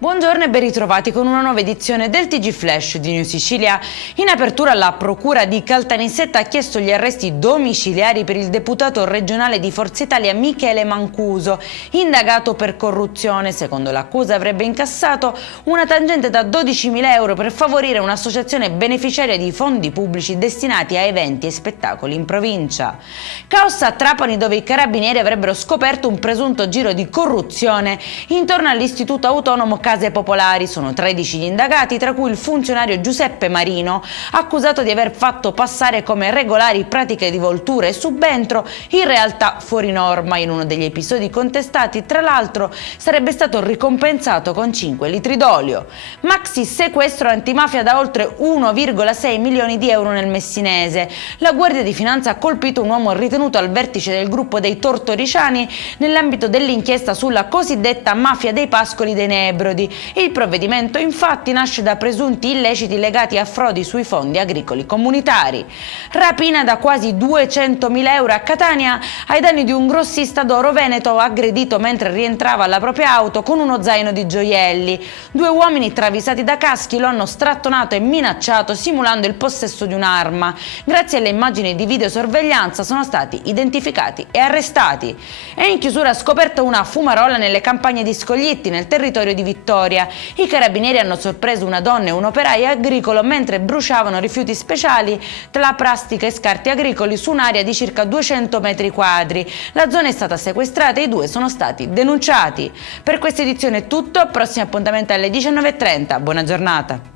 Buongiorno e ben ritrovati con una nuova edizione del TG Flash di New Sicilia. In apertura la Procura di Caltanissetta ha chiesto gli arresti domiciliari per il deputato regionale di Forza Italia Michele Mancuso, indagato per corruzione. Secondo l'accusa avrebbe incassato una tangente da 12.000 euro per favorire un'associazione beneficiaria di fondi pubblici destinati a eventi e spettacoli in provincia. Caos a Trapani, dove i carabinieri avrebbero scoperto un presunto giro di corruzione intorno all'Istituto Autonomo Case Popolari. Sono 13 gli indagati, tra cui il funzionario Giuseppe Marino, accusato di aver fatto passare come regolari pratiche di voltura e subentro, in realtà fuori norma. In uno degli episodi contestati, tra l'altro, sarebbe stato ricompensato con 5 litri d'olio. Maxi sequestro antimafia da oltre 1,6 milioni di euro nel Messinese. La Guardia di Finanza ha colpito un uomo ritenuto al vertice del gruppo dei Tortoriciani nell'ambito dell'inchiesta sulla cosiddetta mafia dei pascoli dei Nebrodi. Il provvedimento infatti nasce da presunti illeciti legati a frodi sui fondi agricoli comunitari. Rapina da quasi 200.000 euro a Catania ai danni di un grossista d'oro veneto aggredito mentre rientrava alla propria auto con uno zaino di gioielli. 2 uomini travisati da caschi lo hanno strattonato e minacciato simulando il possesso di un'arma. Grazie alle immagini di videosorveglianza sono stati identificati e arrestati. E in chiusura scoperta una fumarola nelle campagne di Scoglietti, nel territorio di Vittoria. I carabinieri hanno sorpreso una donna e un operaio agricolo mentre bruciavano rifiuti speciali tra plastica e scarti agricoli su un'area di circa 200 metri quadri. La zona è stata sequestrata e i 2 sono stati denunciati. Per questa edizione è tutto, prossimo appuntamento alle 19:30. Buona giornata.